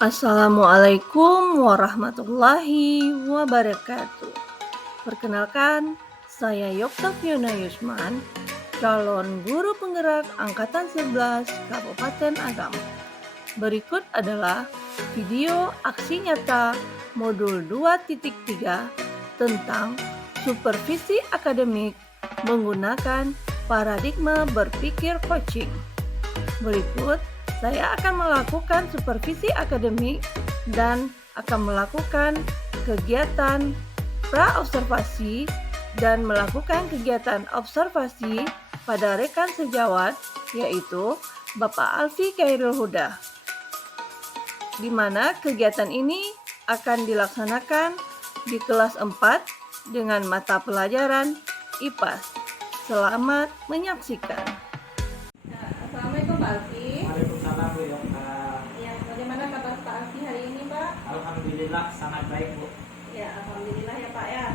Assalamualaikum warahmatullahi wabarakatuh. Perkenalkan, saya Yokta Fiona Yusman, calon guru penggerak Angkatan 11 Kabupaten Agam. Berikut adalah video aksi nyata modul 2.3 tentang supervisi akademik menggunakan paradigma berpikir coaching. Berikut saya akan melakukan supervisi akademik dan akan melakukan kegiatan pra-observasi dan melakukan kegiatan observasi pada rekan sejawat, yaitu Bapak Alfi Khairul Huda, di mana kegiatan ini akan dilaksanakan di kelas 4 dengan mata pelajaran IPAS. Selamat menyaksikan. Assalamualaikum Pak Alfi. Waalaikumsalam Bu Yokta. Ya, bagaimana kabar Pak Alfi hari ini Pak? Alhamdulillah sangat baik Bu. Ya, alhamdulillah ya Pak ya.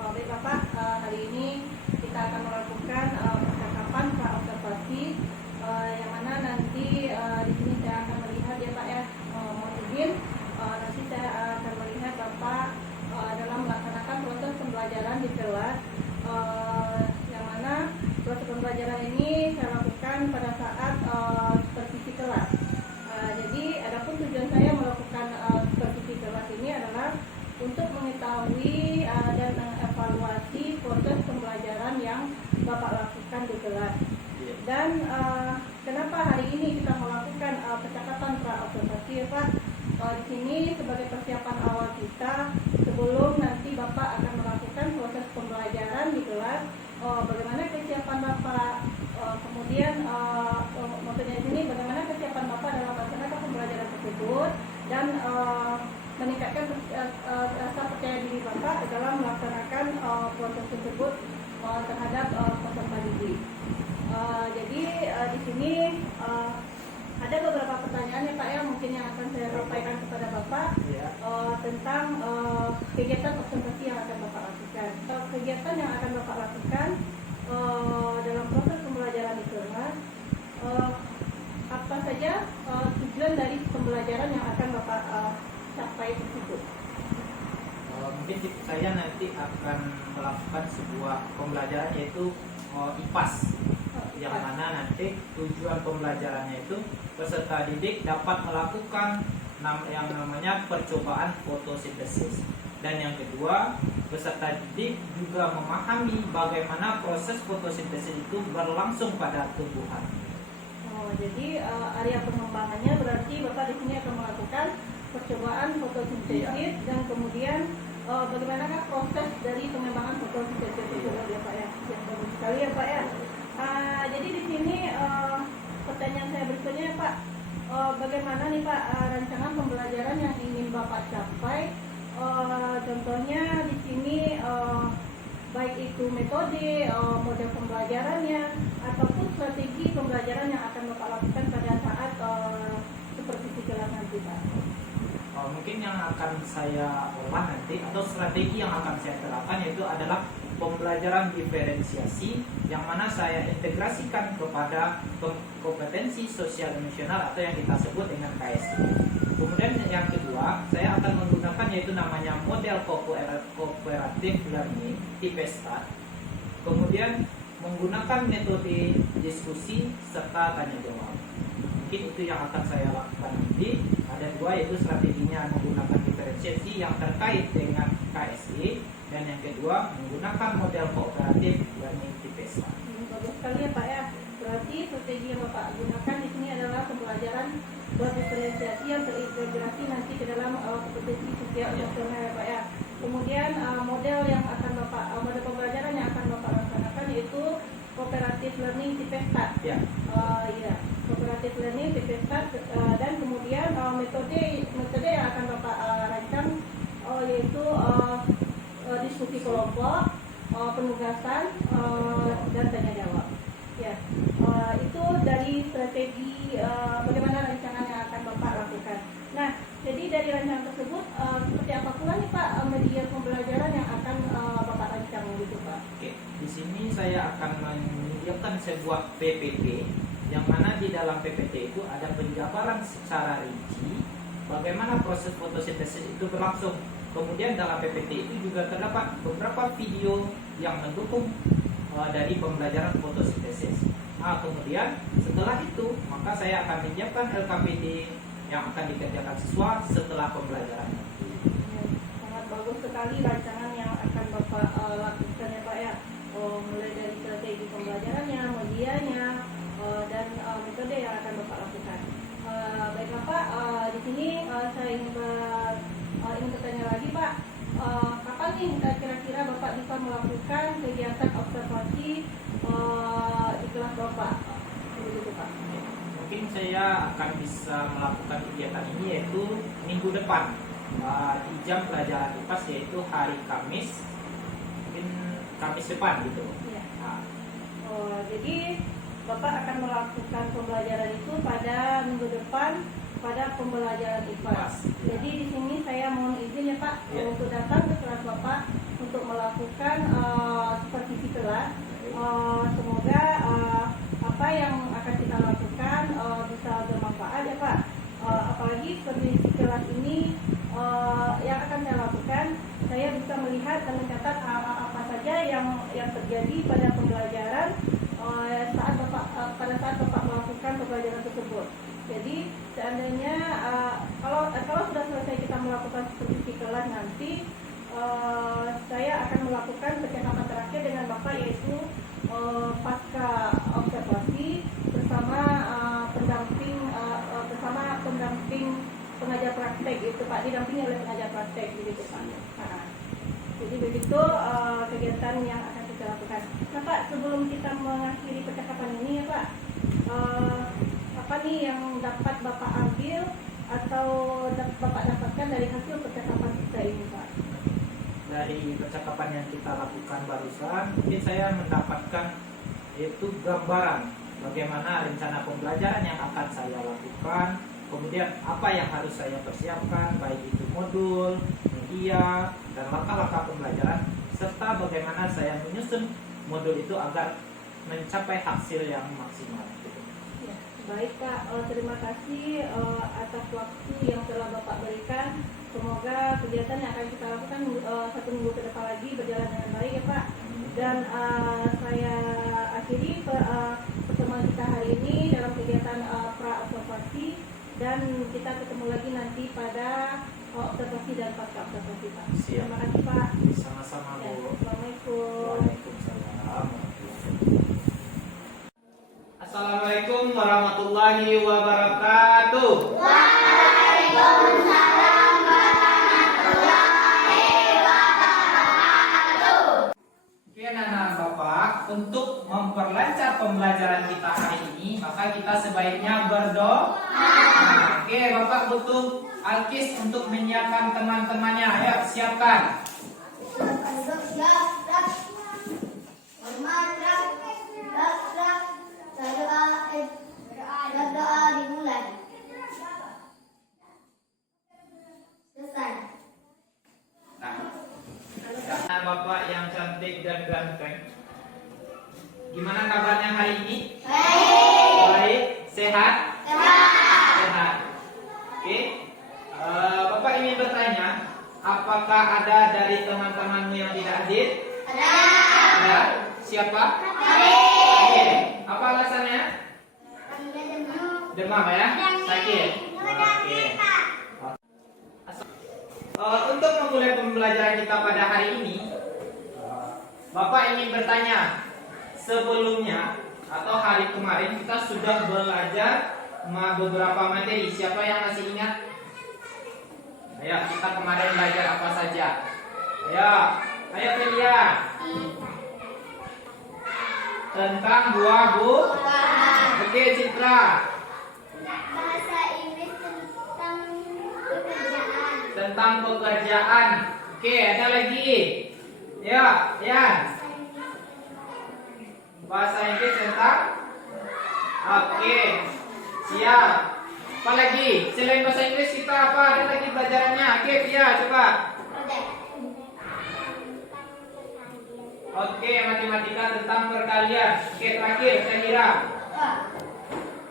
Baik Bapak, hari ini kita akan melakukan percakapan pra-observasi yang mana nanti di sini saya akan melihat ya Pak ya. Mohon izin, nanti saya akan melihat Bapak dalam melaksanakan proses pembelajaran di kelas, yang mana proses pembelajaran ini saya lakukan pada saat supervisi kelas. Jadi adapun tujuan saya melakukan supervisi kelas ini adalah untuk mengetahui dan mengevaluasi proses pembelajaran yang Bapak lakukan di kelas. Dan kenapa hari ini kita melakukan percakapan pra-observasi ya Pak? Di sini sebagai persiapan awal kita sebelum nanti Bapak akan melakukan proses pembelajaran di kelas. Bagaimana kesiapan Bapak, kemudian maksudnya di sini bagaimana kesiapan Bapak dalam melaksanakan pembelajaran tersebut dan meningkatkan rasa percaya diri Bapak dalam melaksanakan proses tersebut terhadap peserta didik. Jadi di sini ada beberapa pertanyaan ya Pak ya, mungkin yang akan saya sampaikan kepada Bapak tentang kegiatan observasi yang akan Bapak lakukan. Kegiatan yang akan Bapak lakukan dalam proses pembelajaran di kelas, apa saja tujuan dari pembelajaran yang akan Bapak capai tersebut? Mungkin saya nanti akan melakukan sebuah pembelajaran yaitu IPAS, yang mana nanti tujuan pembelajarannya itu peserta didik dapat melakukan yang namanya percobaan fotosintesis, dan yang kedua peserta didik juga memahami bagaimana proses fotosintesis itu berlangsung pada tumbuhan. Jadi area pengembangannya berarti Bapak di sini akan melakukan percobaan fotosintesis dan kemudian bagaimanakah proses dari pengembangan fotosintesis itu ya Pak ya? Yang bagus sekali ya Pak ya. Jadi di sini pertanyaan saya berikutnya ya Pak, bagaimana nih Pak rancangan pembelajaran yang ingin Bapak capai? Contohnya di sini baik itu metode, model pembelajarannya, ataupun strategi pembelajaran yang akan Bapak lakukan pada saat supervisi kelas nanti Pak. Mungkin yang akan saya olah nanti atau strategi yang akan saya terapkan yaitu adalah pembelajaran diferensiasi, yang mana saya integrasikan kepada kompetensi sosial emosional atau yang kita sebut dengan KSI. Kemudian yang kedua, saya akan menggunakan yaitu namanya model cooperative learning tipe STAR. Kemudian menggunakan metode diskusi serta tanya jawab. Mungkin itu yang akan saya lakukan nanti. Ada dua, yaitu strateginya menggunakan diferensiasi yang terkait dengan KSI, dan yang kedua menggunakan model kooperatif learning tipe STAR. Bagus sekali ya Pak ya. Berarti strategi yang Bapak gunakan di sini adalah pembelajaran berdiferensiasi yang terintegrasi nanti ke dalam kompetensi sosial emosional ya Pak ya. Kemudian model pembelajaran yang akan Bapak laksanakan yaitu cooperative learning tipe STAR. Ya. Cooperative learning tipe STAR, dan kemudian metode yang akan Bapak rancang yaitu diskusi kelompok, penugasan, dan tanya jawab. Ya, itu dari strategi bagaimana rancangan yang akan Bapak lakukan. Nah, jadi dari rancangan tersebut seperti apa pula nih Pak media pembelajaran yang akan Bapak rancang gitu Pak? Oke, di sini saya akan menyediakan sebuah PPT, yang mana di dalam PPT itu ada penjabaran secara rinci bagaimana proses fotosintesis itu berlangsung. Kemudian dalam PPT itu juga terdapat beberapa video yang mendukung dari pembelajaran fotosintesis. Nah, kemudian setelah itu maka saya akan menyiapkan LKPD yang akan dikerjakan siswa setelah pembelajaran. Sangat bagus sekali rancangan yang akan Bapak lakukan ya Pak ya. Mulai dari strategi pembelajarannya, medianya, dan metode yang akan Bapak lakukan. Baiklah Pak, di sini saya ingin bertanya lagi Pak, kapan nih kira-kira Bapak bisa melakukan kegiatan observasi di kelas Bapak? Begitu Pak. Mungkin saya akan bisa melakukan kegiatan ini yaitu minggu depan di jam pelajaran IPAS, yaitu hari Kamis, mungkin Kamis depan gitu. Iya. Nah, Jadi Bapak akan melakukan pembelajaran itu pada minggu depan pada pembelajaran IPAS. Jadi di sini saya mohon izin ya Pak untuk datang ke kelas Bapak untuk melakukan supervisi kelas. Semoga apa yang akan kita lakukan bisa bermanfaat ya Pak. Apalagi supervisi kelas ini yang akan saya lakukan, saya bisa melihat dan mencatat apa saja yang terjadi pada pembelajaran pada saat Bapak melakukan pembelajaran tersebut. Jadi seandainya kalau sudah selesai kita melakukan supervisi kelas nanti, saya akan melakukan percakapan terakhir dengan Bapak, yaitu pasca observasi bersama pendamping pengajar praktek itu Pak, didampingi oleh pengajar praktek begitu Pak. Nah, jadi begitu kegiatan yang akan kita lakukan. Nah Pak, sebelum kita mengakhiri percakapan ini ya Pak, apa nih yang dapat Bapak ambil atau Bapak dapatkan dari hasil percakapan kita ini Pak? dari percakapan yang kita lakukan barusan, mungkin saya mendapatkan yaitu gambaran bagaimana rencana pembelajaran yang akan saya lakukan, kemudian apa yang harus saya persiapkan, baik itu modul, media, dan langkah-langkah pembelajaran, serta bagaimana saya menyusun modul itu agar mencapai hasil yang maksimal. Ya, baik Pak, terima kasih atas waktu yang telah Bapak berikan. Semoga kegiatan yang akan kita lakukan 1 minggu ke depan lagi berjalan dengan baik ya Pak. Dan saya akhiri pertemuan kita hari ini dalam kegiatan pra-observasi, dan kita ketemu lagi nanti pada observasi dan pasca observasi Pak. Siap. Terima kasih Pak. Sama-sama Ya, Bu. Assalamualaikum. Waalaikumsalam. Assalamualaikum warahmatullahi wabarakatuh. Oke anak-anak Bapak, untuk memperlancar pembelajaran kita hari ini, maka kita sebaiknya berdoa. Oke, Bapak butuh alkis untuk menyiapkan teman-temannya. Ayo, siapkan. Doa dimulai. Selesai. Nah, Bapak yang cantik dan ganteng, gimana kabarnya hari ini? Baik. Sehat? Sehat. Oke. Bapak ingin bertanya, apakah ada dari teman-temanmu yang tidak hadir? Ada. Siapa? Oke. Apa alasannya? Demam ya? Sakit? Oke. Untuk memulai pembelajaran kita pada hari ini, Bapak ingin bertanya, sebelumnya atau hari kemarin kita sudah belajar beberapa materi. Siapa yang masih ingat? Ayo, kita kemarin belajar apa saja? Ayo Felia. Tentang buah bu. Oke, Citra. Bahasa Inggris Tentang pekerjaan. Oke, ada lagi. Ya, Yan. Bahasa Inggris tentang. Oke, siap. Apa lagi? Selain bahasa Inggris kita apa? Ada lagi pelajarannya. Oke, Pia, coba. Oke, matematika tentang perkalian. Oke, terakhir, Syahira.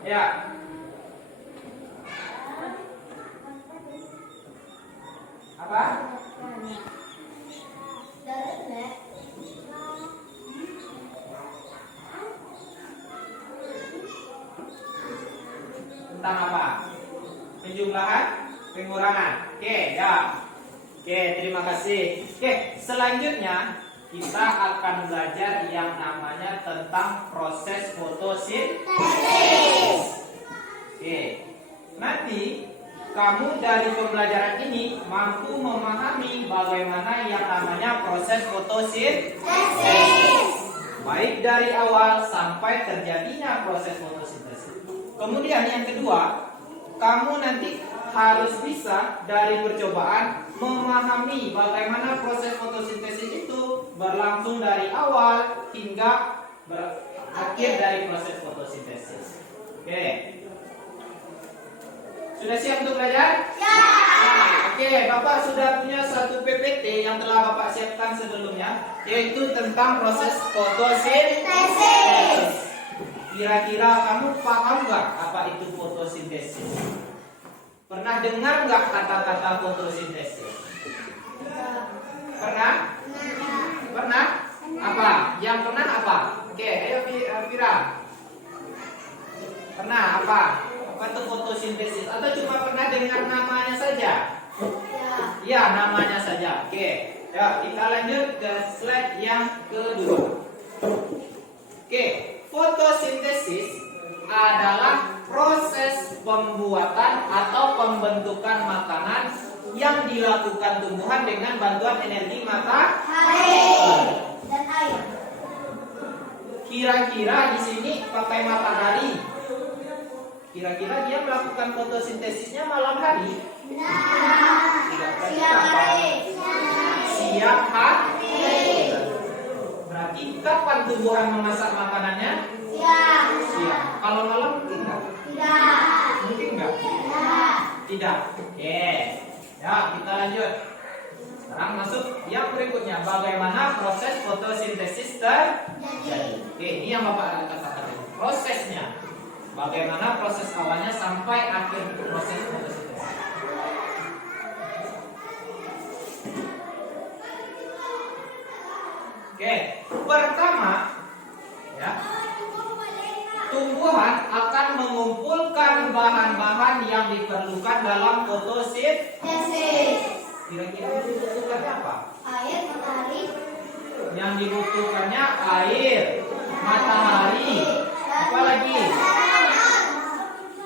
Ya. Apa? Tentang apa? Penjumlahan, pengurangan. Oke, ya. Oke, terima kasih. Oke, selanjutnya kita akan belajar yang namanya tentang proses fotosintesis. Oke, nanti kamu dari pembelajaran ini mampu memahami bagaimana yang namanya proses fotosintesis. Baik dari awal sampai terjadinya proses fotosintesis. Kemudian yang kedua, kamu nanti harus bisa dari percobaan memahami bagaimana proses fotosintesis itu berlangsung dari awal hingga berakhir dari proses fotosintesis. Oke. Sudah siap untuk belajar? Ya. Oke, Bapak sudah punya satu PPT yang telah Bapak siapkan sebelumnya, yaitu tentang proses fotosintesis. Kira-kira kamu paham nggak apa itu fotosintesis? Pernah dengar nggak kata-kata fotosintesis? Pernah? Pernah? Apa? Yang pernah apa? Oke, ayo Vira. Pernah apa? Apa itu fotosintesis? Atau cuma pernah dengar namanya saja? Ya, namanya saja. Oke, ya kita lanjut ke slide yang kedua. Oke, fotosintesis adalah proses pembuatan atau pembentukan makanan yang dilakukan tumbuhan dengan bantuan energi matahari dan air. Kira-kira di sini pakai matahari. Kira-kira dia melakukan fotosintesisnya malam hari? Tidak. Siang hari. Siang hari. Berarti kapan tumbuhan memasak makanannya? Siang. Siang. Kalau malam mungkin nggak? Tidak. Mungkin nggak? Tidak. Oke. Ya, kita lanjut. Sekarang masuk yang berikutnya. Bagaimana proses fotosintesis terjadi? Oke, ini yang Bapak katakan. Prosesnya. Bagaimana proses awalnya sampai akhir proses fotosintesis. Oke, pertama ya, tumbuhan akan mengumpulkan bahan-bahan yang diperlukan dalam fotosintesis. Kira-kira dibutuhkannya apa? Air, matahari. Yang dibutuhkannya air, matahari, apa lagi?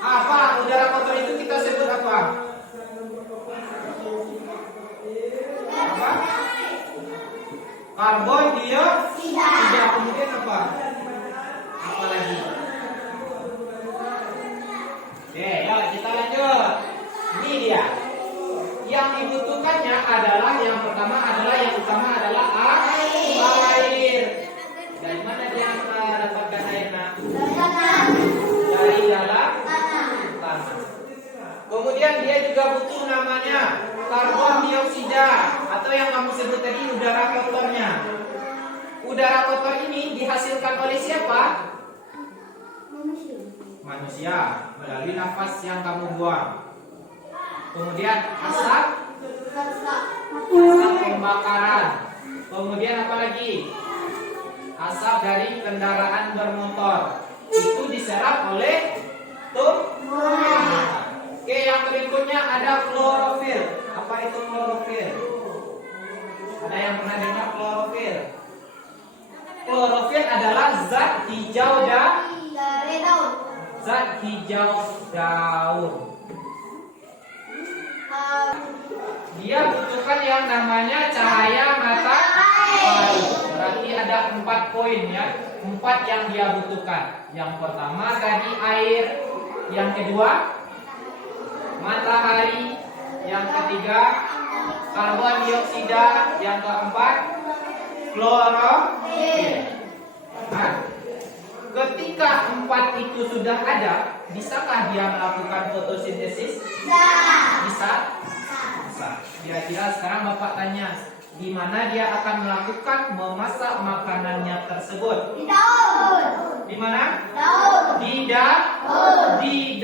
Apa? Udara kotor itu kita sebut apa? Apa? Karbon dioksida. Kemudian apa? Apa lagi? Oke, ya kita lanjut. Ini dia. Yang dibutuhkannya adalah yang pertama adalah yang utama adalah air. Dari mana dia mendapatkan air? Dari dalam tanah. Kemudian dia juga butuh namanya karbon dioksida atau yang kamu sebut tadi udara kotornya. Udara kotor ini dihasilkan oleh siapa? Manusia melalui nafas yang kamu buang. Kemudian asap pembakaran. Kemudian apa lagi? Asap dari kendaraan bermotor. Itu diserap oleh tumbuhan. Oke, yang berikutnya ada klorofil. Apa itu klorofil? Ada yang pernah dengar klorofil? Klorofil adalah zat hijau daun. Zat hijau daun. Dia butuhkan yang namanya cahaya matahari. Berarti ada 4 poin ya. 4 yang dia butuhkan. Yang pertama tadi air. Yang kedua matahari. Yang ketiga karbon dioksida. Yang keempat klorofil. Nah, ketika 4 itu sudah ada, bisakah dia melakukan fotosintesis? Bisa? Bisa. Kira-kira sekarang Bapak tanya, di mana dia akan melakukan memasak makanannya tersebut? Di daun. Di mana? Daun. Di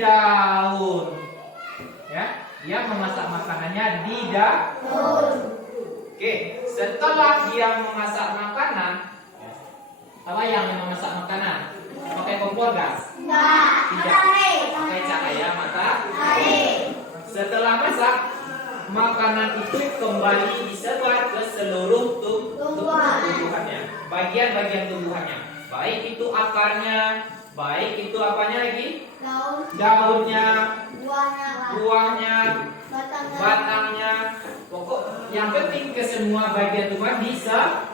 daun. Ya. Dia memasak makanannya di dapur. Oke, setelah dia memasak makanan, apa yang memasak makanan? Pakai kompor gas? Tidak. Pakai cahaya matahari. Setelah masak, makanan itu kembali disebar ke seluruh tubuhannya, bagian-bagian tubuhannya. Baik itu akarnya, baik itu apanya lagi? Daunnya, buahnya, batangnya. Pokok yang penting ke semua bagian tubuhan bisa.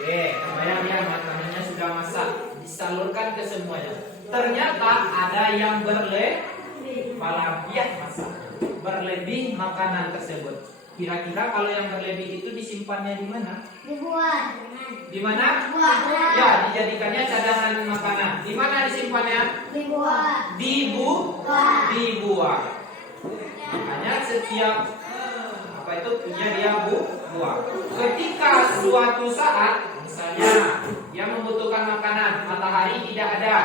Oke, kebayang ya makanannya sudah masak, disalurkan ke semuanya. Ternyata ada yang berlebih makanan tersebut. Kira-kira kalau yang berlebih itu disimpannya di mana? Di mana? Ya, dijadikannya cadangan makanan. Di mana disimpannya? Di buah. Makanya setiap apa itu punya dia buah. Ketika suatu saat, misalnya dia membutuhkan makanan, matahari tidak ada,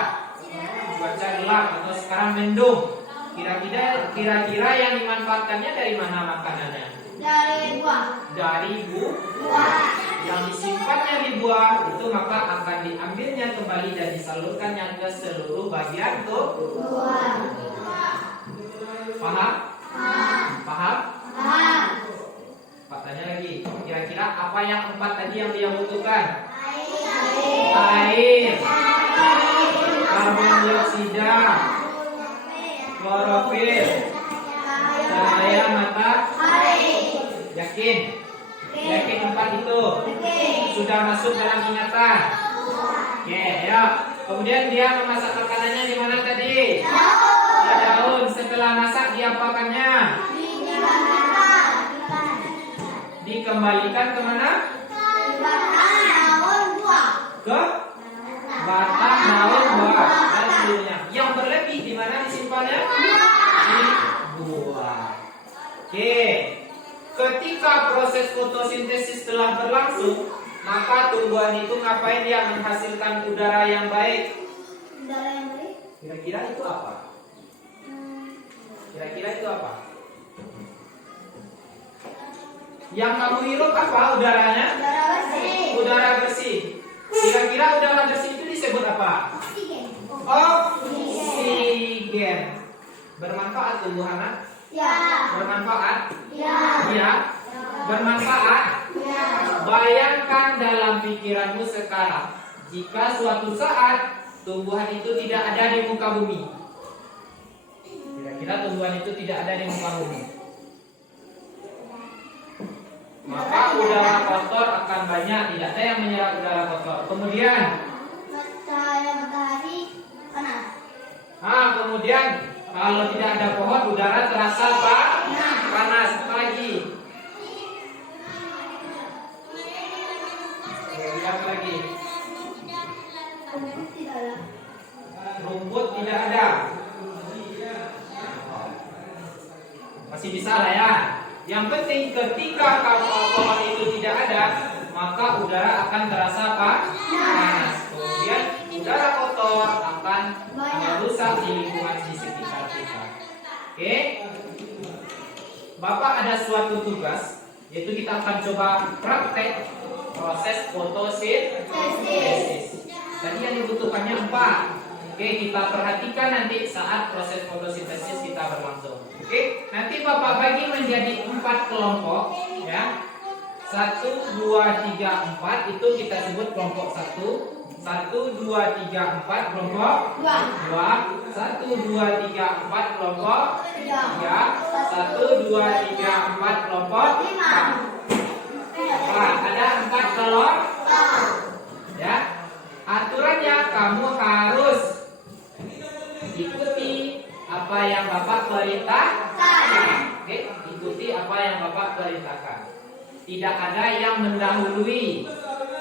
cuaca gelap atau sekarang mendung. Kira-kira yang dimanfaatkannya dari mana makanannya? Dari buah. Yang disimpannya di buah itu maka akan diambilnya kembali dan disalurkannya ke seluruh bagian tubuh. Paham? Paham? Tanya lagi. Kira-kira apa yang 4 tadi yang dia butuhkan? Air, karbon dioksida, klorofil, cahaya matahari. Yakin? Yakin 4 itu sudah masuk dalam ingatan? Oke, ya. Kemudian dia memasak makanannya di mana tadi? Di daun. Setelah masak diapakannya? Dikembalikan kemana? Ke batang daun buah dan seluruhnya. Yang berlebih di mana disimpannya? Di buah. Oke. Ketika proses fotosintesis telah berlangsung, maka tumbuhan itu ngapain dia? Menghasilkan udara yang baik. Kira-kira itu apa? Kira-kira itu apa? Yang kamu hirup apa udaranya? Udara bersih. Kira-kira udara bersih itu disebut apa? Oksigen. Bermanfaat tumbuh anak? Bermanfaat? Ya. Bermanfaat? Bayangkan dalam pikiranmu sekarang, jika suatu saat tumbuhan itu tidak ada di muka bumi. Kira-kira tumbuhan itu tidak ada di muka bumi, maka udara kotor akan banyak, tidak ada yang menyerap udara kotor. Kemudian kemudian kalau tidak ada pohon, udara terasa panas. Apa lagi? Apa lagi? Rumput tidak ada. Masih bisa lah ya. Yang penting ketika pohon itu tidak ada, maka udara akan terasa panas. Kemudian udara kotor akan merusak di lingkungan di sekitar kita. Oke? Bapak ada suatu tugas, yaitu kita akan coba praktek proses fotosintesis. Tadi yang dibutuhkannya 4. Oke, kita perhatikan nanti saat proses fotosintesis kita berlangsung. Oke, nanti Bapak bagi menjadi 4 kelompok, ya. 1, 2, 3, 4 itu kita sebut kelompok 1. 1, 2, 3, 4 kelompok 2. 1, 2, 3, 4 kelompok 3. 1, 2, 3, 4 kelompok 4. Ada 4 kelompok. Ya. Aturannya kamu harus ikuti apa yang Bapak perintahkan. Oke, ikuti apa yang Bapak perintahkan. Tidak ada yang mendahului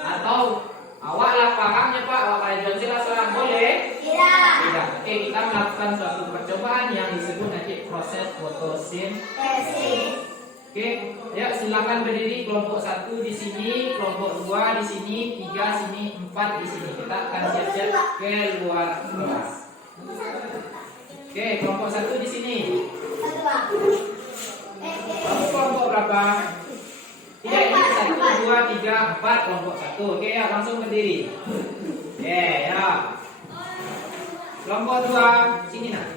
atau awaklah pahamnya Pak, awak Johnsila seorang boleh? Tidak. Oke, kita melakukan suatu percobaan yang disebut nanti proses fotosintesis. Oke, ya silakan berdiri kelompok 1 di sini, kelompok 2 di sini, 3 sini, 4 di sini. Kita akan siap-siap ke luar kelas. Oke, kelompok 1 di sini. Kamu kelompok berapa? Tidak, ini 1, 2, 3, 4, kelompok 1. Oke ya, langsung berdiri. Oke ya. Kelompok 2, sini nak.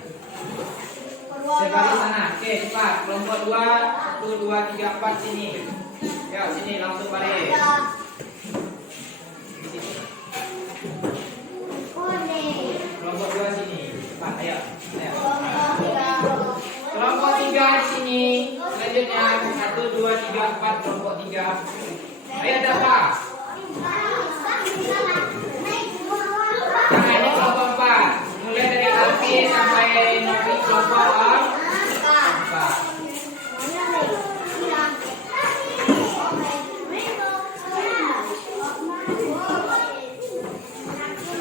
Sebalik sana. Oke, cepat. Kelompok 2, 1, 2, 3, 4, sini. Ya, sini langsung balik. Di sini. Kelompok 2 sini. Cepat, ayo. Ayo. Kelompok 3 di sini. Selanjutnya 1, 2, 3, 4, kelompok 3. Ayo data. Nah, ini kelompok 4. Mulai dari Alfi sampai Novi kelompok 4.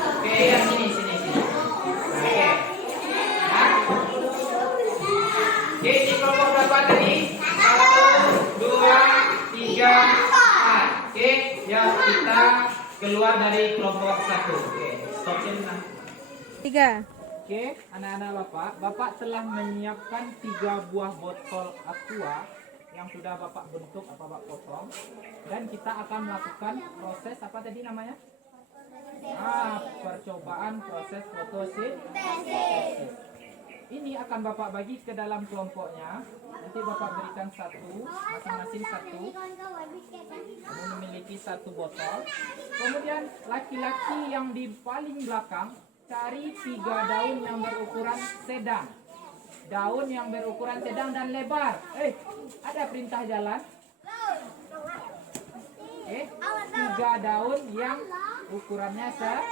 Oke, ya sini. Oke. Nah. Oke, ini kelompok berapa tadi? 1, 2, 3, 4. Oke, ya kita keluar dari kelompok 1. Oke, stop sini. 3. Oke, anak-anak Bapak telah menyiapkan 3 buah botol aqua yang sudah Bapak bentuk atau Bapak potong, dan kita akan melakukan proses apa tadi namanya? Percobaan proses fotosintesis. Ini akan Bapak bagi ke dalam kelompoknya. Nanti Bapak berikan masing-masing satu. Kamu memiliki 1 botol. Kemudian laki-laki yang di paling belakang cari 3 daun yang berukuran sedang. Daun yang berukuran sedang dan lebar. Ada perintah jalan. Oke, 3 daun yang ukurannya sedang.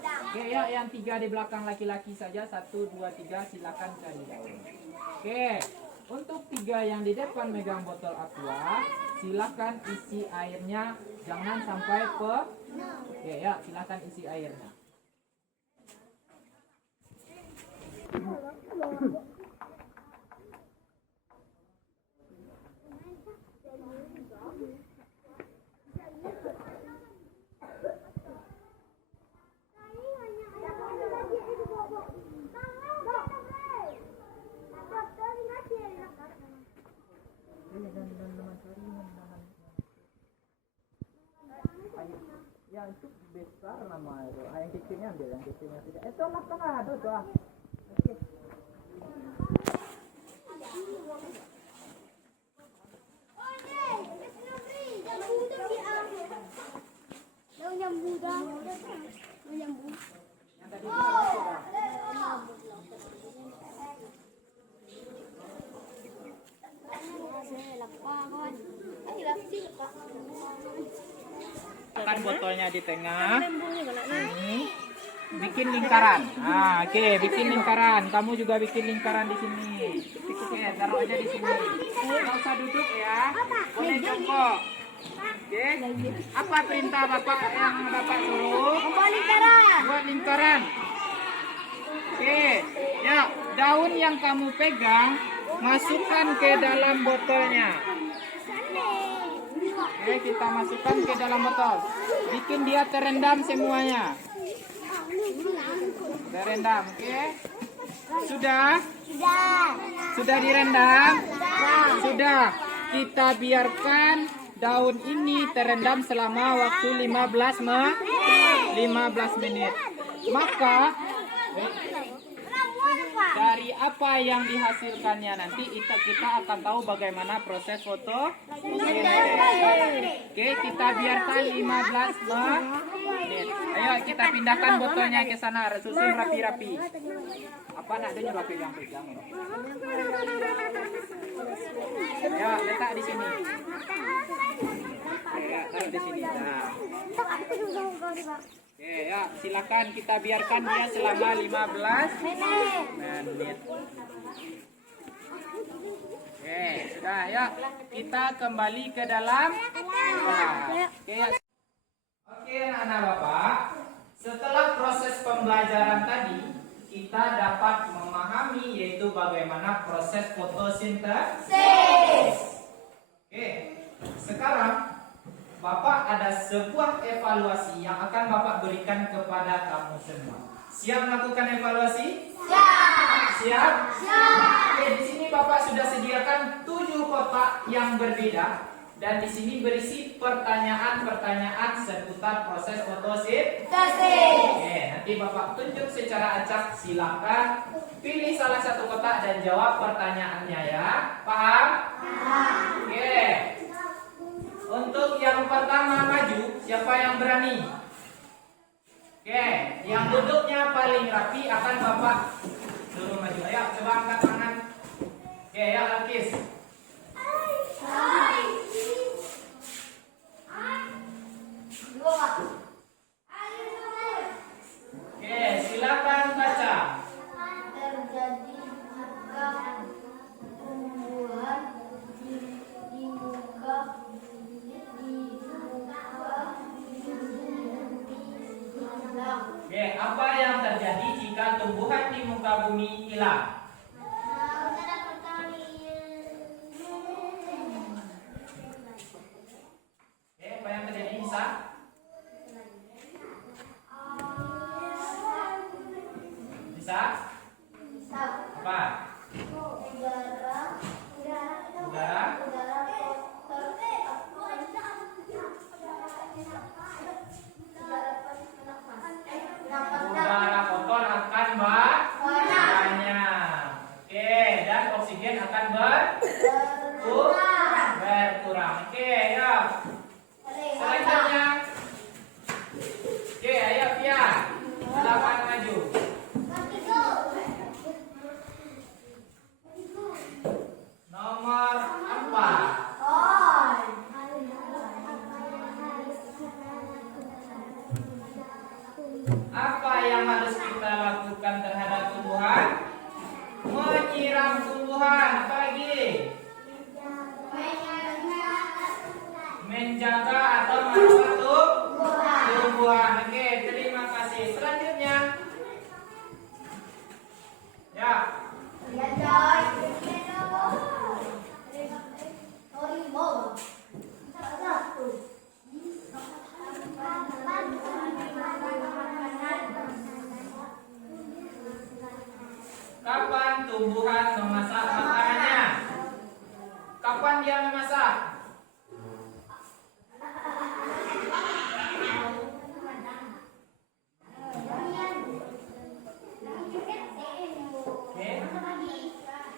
Oke, ya, yang 3 di belakang laki-laki saja. 1, 2, 3, silakan cari daun. Oke, untuk 3 yang di depan megang botol aqua, silakan isi airnya, jangan sampai Oke, ya, silakan isi airnya. Yang itu besar nama itu. Yang kecilnya ambil, yang kecilnya tidak. Tolak tengah, aduh. Oke. Tekan botolnya di tengah. Ini bikin lingkaran. Oke, bikin lingkaran. Kamu juga bikin lingkaran di sini. Oke, taruh aja di sini. Nggak usah duduk ya. Boleh jongkok. Oke. Apa perintah Bapak yang Bapak suruh? Buat lingkaran. Oke. Ya, daun yang kamu pegang masukkan ke dalam botolnya. Oke, kita masukkan ke dalam botol. Bikin dia terendam semuanya. Terendam, oke? Sudah? Sudah direndam? Sudah. Kita biarkan daun ini terendam selama waktu 15 menit. Maka dari apa yang dihasilkannya nanti kita akan tahu bagaimana proses fotosintesis. Oke, kita biarkan 15 menit. Ayo kita pindahkan botolnya ke sana, susun rapi-rapi. Apa nak dengar pegang-pegang? Ya, letak di sini. Ya, taruh di sini. Nah. Oke, ya, silakan kita biarkan dia selama 15 menit. Oke, sudah ya. Kita kembali ke dalam. Oke, ya. Oke, anak Bapak. Setelah proses pembelajaran tadi, kita dapat memahami yaitu bagaimana proses fotosintesis. Oke, sekarang Bapak ada sebuah evaluasi yang akan Bapak berikan kepada kamu semua. Siap melakukan evaluasi? Siap. Siap? Oke, di sini Bapak sudah sediakan 7 kotak yang berbeda dan di sini berisi pertanyaan-pertanyaan seputar proses fotosintesis. Oke, nanti Bapak tunjuk secara acak. Silakan pilih salah satu kotak dan jawab pertanyaannya ya. Paham? Oke. Untuk yang pertama maju, siapa yang berani? Oke, yang duduknya paling rapi akan Bapak suruh maju. Ayo, coba angkat tangan. Oke, ya Alkis. Oke, silakan baca. Terjadi jika tumbuhan di muka hilang. Oke, apa yang terjadi jika tumbuhan di muka bumi hilang? Oke, apa yang terjadi bisa? Bisa? Apa? Udara? Udara kotor akan banyak. Oke, dan oksigen akan berkurang. Oke, ya. Selanjutnya. Oke, ayo Pia. Silakan maju. Nomor 4. Apa yang harus kita lakukan terhadap tumbuhan? Menyiram tumbuhan. Apa lagi? Menjaga atau merawat tumbuhan. Oke, terima kasih. Selanjutnya. Ya. Kapan tumbuhan memasak makanannya? Kapan dia memasak? Oke.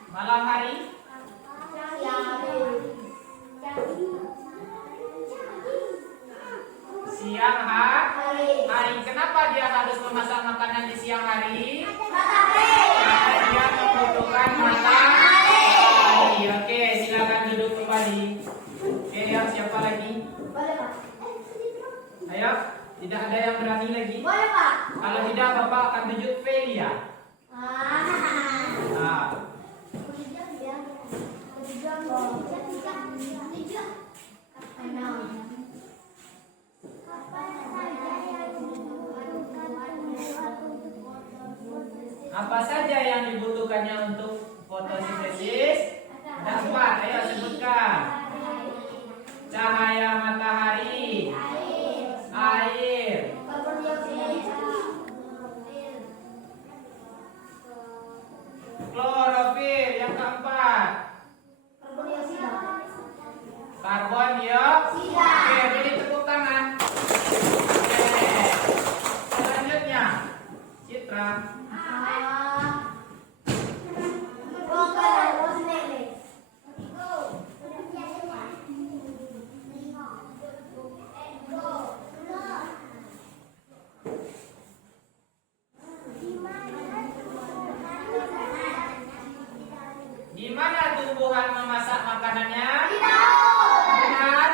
Malam hari? Siang hari. Kenapa dia harus memasak makanan di siang hari? Karena dia membutuhkan matahari. Oke, silakan duduk kembali. Oke, ya, siapa lagi? Ayo, tidak ada yang berani lagi. Kalau tidak, Bapak akan tunjuk Velia. Nah. Apa saja yang dibutuhkannya untuk fotosintesis? Ada 4, ayo sebutkan. Cahaya matahari, air, klorofil. Yang keempat, karbon dioksida. Oke, beri tepuk tangan. Oke. Selanjutnya, Citra. Di mana tumbuhan memasak makanannya? Benar?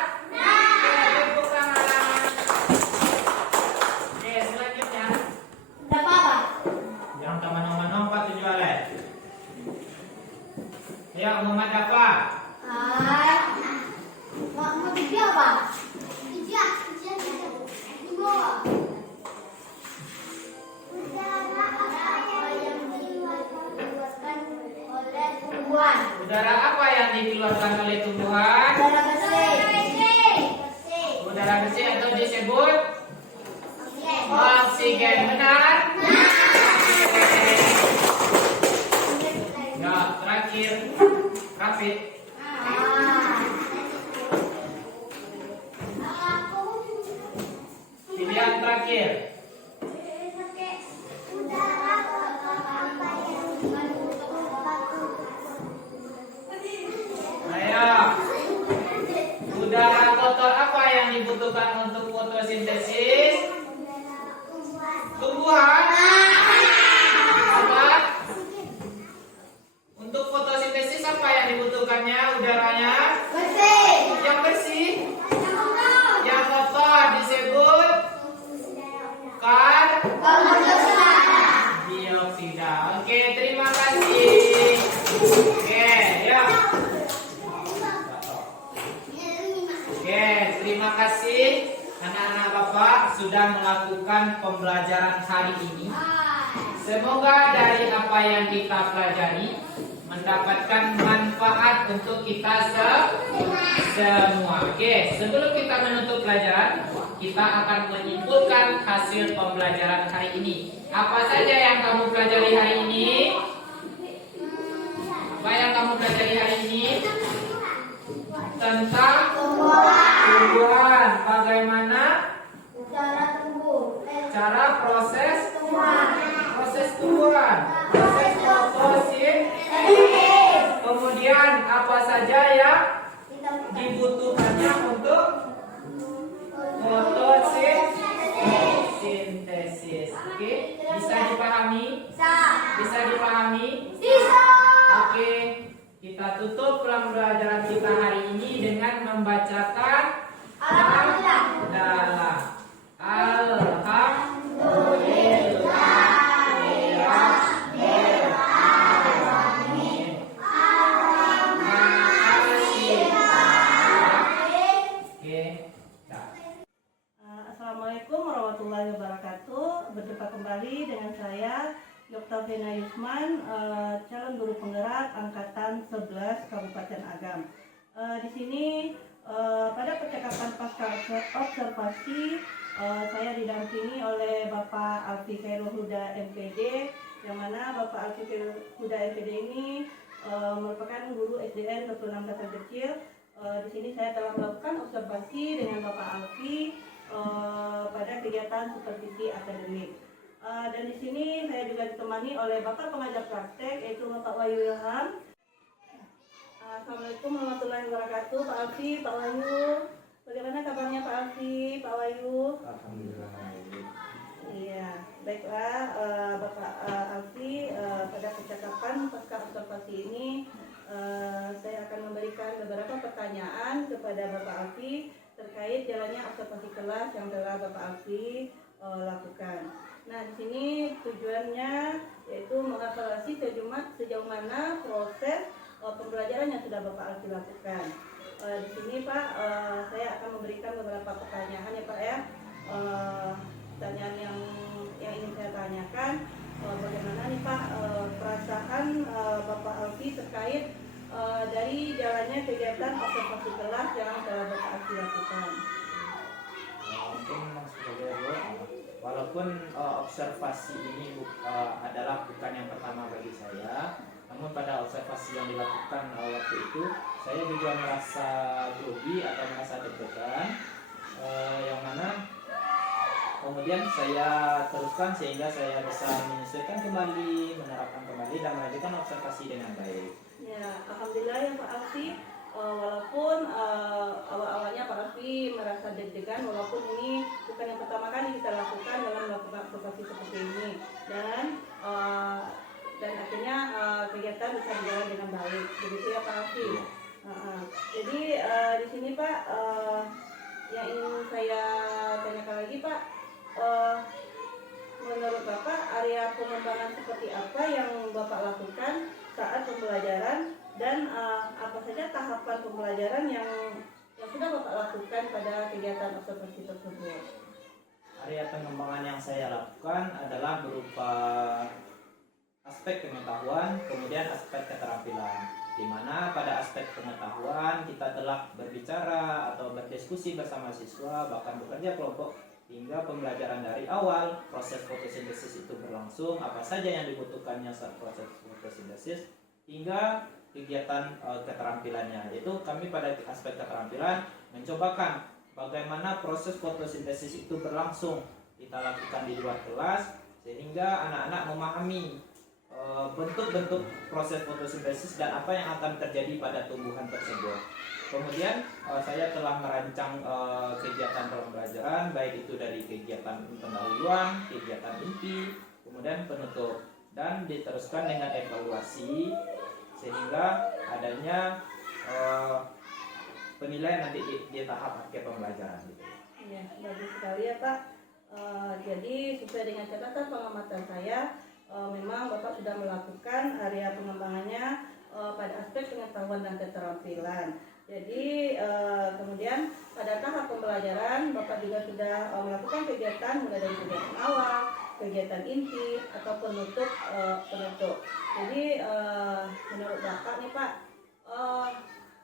Oke, terima kasih anak-anak Bapak sudah melakukan pembelajaran hari ini. Semoga dari apa yang kita pelajari mendapatkan manfaat untuk kita semua. Oke, sebelum kita menutup pelajaran, kita akan menyimpulkan hasil pembelajaran hari ini. Apa saja yang kamu pelajari hari ini? Apa yang kamu pelajari hari ini? Tentang tumbuhan. Bagaimana Cara tumbuh. cara proses tumbuhan, proses fotosintesis. Kemudian apa saja yang dibutuhkannya untuk fotosintesis. Oke, bisa dipahami? Bisa dipahami? Oke, kita tutup pembelajaran kita hari ini dengan membacakan hamdalah. Alhamdulillahirrahmanirrahim. Makasih. Oke, dah. Assalamualaikum warahmatullahi wabarakatuh. Berjumpa kembali dengan saya Yoktaviana Yusman, calon guru penggerak angkatan 11 Kabupaten Agam. Di sini pada percakapan pasca observasi saya didampingi oleh Bapak Alfi Khairul Huda MPD, yang mana Bapak Alfi Khairul Huda MPD ini merupakan guru SDN 26 Kata Kecil. Di sini saya telah melakukan observasi dengan Bapak Alfi pada kegiatan supervisi akademik. Dan di sini saya juga ditemani oleh Bapak pengajar praktek, yaitu Bapak Wahyu Ilham. Assalamualaikum warahmatullahi wabarakatuh, Pak Alfi, Pak Wahyu. Bagaimana kabarnya Pak Alfi, Pak Wahyu? Alhamdulillah. Iya, baiklah Bapak Alfi, pada percakapan pasca observasi ini saya akan memberikan beberapa pertanyaan kepada Bapak Alfi terkait jalannya observasi kelas yang telah Bapak Alfi lakukan. Nah, di sini tujuannya yaitu mengevaluasi sejauh mana proses pembelajaran yang sudah Bapak Alfi lakukan. Di sini Pak, saya akan memberikan beberapa pertanyaan ya Pak ya. Pertanyaan yang ingin saya tanyakan, bagaimana nih Pak perasaan Bapak Alfi terkait dari jalannya kegiatan observasi kelas yang telah Bapak Alfi lakukan. Mungkin walaupun observasi ini adalah bukan yang pertama bagi saya, namun pada observasi yang dilakukan waktu itu saya juga merasa grogi atau merasa deg-degan, yang mana kemudian saya teruskan sehingga saya bisa menyesuaikan kembali, menerapkan kembali dan melanjutkan observasi dengan baik. Ya, alhamdulillah ya Pak Alfi. Walaupun awal-awalnya Pak Alfi merasa deg-degan, walaupun ini bukan yang pertama kali kita lakukan dalam melakukan observasi seperti ini, dan akhirnya kegiatan bisa berjalan dengan baik, begitu ya Pak Alfi. Jadi di sini Pak, yang ingin saya tanyakan lagi Pak, menurut Bapak area pengembangan seperti apa yang Bapak lakukan saat pembelajaran, dan apa saja tahapan pembelajaran yang sudah Bapak lakukan pada kegiatan observasi tersebut? Area pengembangan yang saya lakukan adalah berupa aspek pengetahuan, kemudian aspek keterampilan, di mana pada aspek pengetahuan kita telah berbicara atau berdiskusi bersama siswa, bahkan bekerja kelompok hingga pembelajaran dari awal proses fotosintesis itu berlangsung, apa saja yang dibutuhkannya saat proses fotosintesis, hingga kegiatan keterampilannya, yaitu kami pada aspek keterampilan mencobakan bagaimana proses fotosintesis itu berlangsung kita lakukan di luar kelas, sehingga anak-anak memahami bentuk-bentuk proses fotosintesis dan apa yang akan terjadi pada tumbuhan tersebut. Kemudian saya telah merancang kegiatan pembelajaran, baik itu dari kegiatan pendahuluan, kegiatan inti, kemudian penutup, dan diteruskan dengan evaluasi sehingga adanya penilaian nanti di tahap akhir pembelajaran. Ya, bagus sekali ya Pak. Jadi sesuai dengan catatan pengamatan saya, memang Bapak sudah melakukan area pengembangannya pada aspek pengetahuan dan keterampilan. Jadi kemudian pada pembelajaran, Bapak juga sudah melakukan kegiatan mulai dari kegiatan awal, kegiatan inti, atau penutup. Jadi menurut Bapak nih Pak,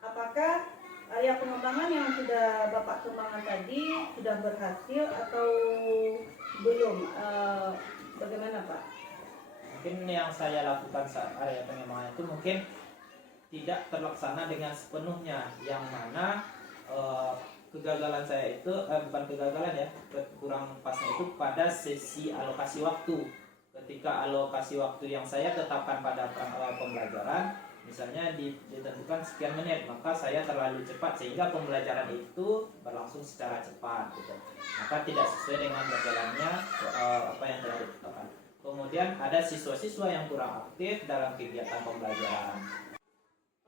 apakah area pengembangan yang sudah Bapak kembangkan tadi sudah berhasil atau belum? Bagaimana Pak? Mungkin yang saya lakukan saat area pengembangan itu mungkin tidak terlaksana dengan sepenuhnya, yang mana kegagalan saya itu bukan kegagalan ya, kurang pasnya itu pada sesi alokasi waktu. Ketika alokasi waktu yang saya tetapkan pada pembelajaran, misalnya ditentukan sekian menit, maka saya terlalu cepat sehingga pembelajaran itu berlangsung secara cepat gitu. Maka tidak sesuai dengan berjalannya apa yang telah ditetapkan. Kemudian ada siswa-siswa yang kurang aktif dalam kegiatan pembelajaran.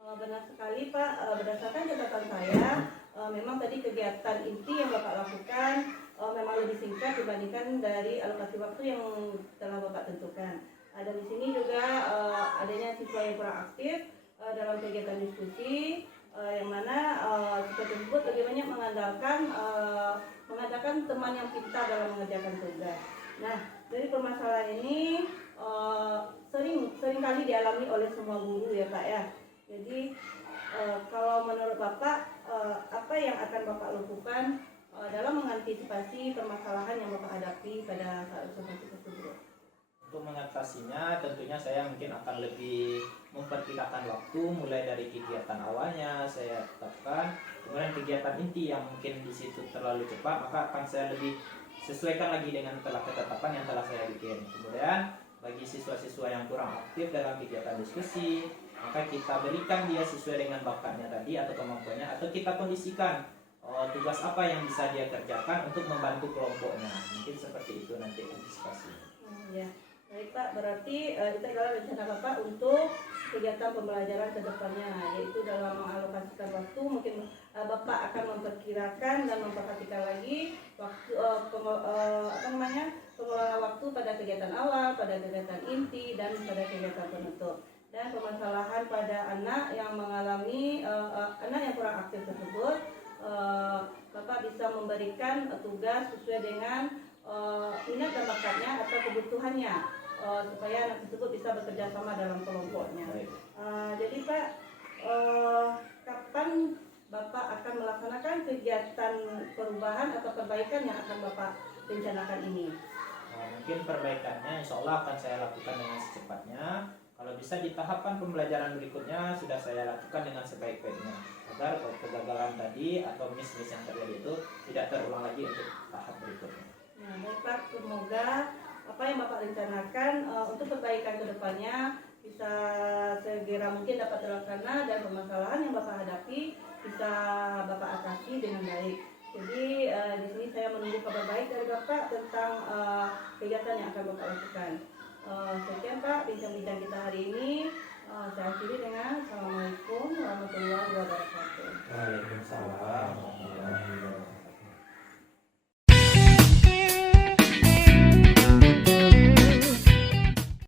Benar sekali Pak, berdasarkan catatan saya, memang tadi kegiatan inti yang Bapak lakukan memang lebih singkat dibandingkan dari alokasi waktu yang telah Bapak tentukan. Ada di sini juga adanya siswa yang kurang aktif dalam kegiatan diskusi, yang mana siswa tersebut lebih banyak mengandalkan teman yang pintar dalam mengerjakan tugas. Nah, dari permasalahan ini sering kali dialami oleh semua guru ya Pak ya. Jadi kalau menurut Bapak, apa yang akan Bapak lakukan dalam mengantisipasi permasalahan yang Bapak hadapi pada saat observasi tersebut? Untuk mengatasinya tentunya saya mungkin akan lebih memperkirakan waktu, mulai dari kegiatan awalnya saya tetapkan, kemudian kegiatan inti yang mungkin di situ terlalu cepat, maka akan saya lebih sesuaikan lagi dengan ketetapan yang telah saya bikin. Kemudian bagi siswa-siswa yang kurang aktif dalam kegiatan diskusi, maka kita berikan dia sesuai dengan bakatnya tadi atau kemampuannya, atau kita kondisikan tugas apa yang bisa dia kerjakan untuk membantu kelompoknya. Mungkin seperti itu nanti antisipasi. Ya, baik Pak, berarti itu adalah rencana Bapak untuk kegiatan pembelajaran ke depannya, yaitu dalam mengalokasikan waktu, mungkin Bapak akan memperkirakan dan memperhatikan lagi waktu pengelolaan waktu pada kegiatan awal, pada kegiatan inti, dan pada kegiatan penutup. Dan permasalahan pada anak yang mengalami anak yang kurang aktif tersebut, Bapak bisa memberikan tugas sesuai dengan minat dan bakatnya atau kebutuhannya, supaya anak tersebut bisa bekerja sama dalam kelompoknya. Jadi Pak, kapan Bapak akan melaksanakan kegiatan perubahan atau perbaikan yang akan Bapak rencanakan ini? Mungkin perbaikannya insya Allah akan saya lakukan dengan secepatnya. Kalau bisa di tahapan pembelajaran berikutnya sudah saya lakukan dengan sebaik-baiknya, agar kegagalan tadi atau miss-miss yang terjadi itu tidak terulang lagi untuk tahap berikutnya. Nah, baik Pak, semoga apa yang Bapak rencanakan untuk perbaikan ke depannya bisa segera mungkin dapat terlaksana dan permasalahan yang Bapak hadapi bisa Bapak atasi dengan baik. Jadi di sini saya menunggu kabar baik dari Bapak tentang kegiatan yang akan Bapak lakukan. Sekian Pak bincang-bincang kita hari ini. Saya akhiri dengan Assalamualaikum warahmatullahi wabarakatuh.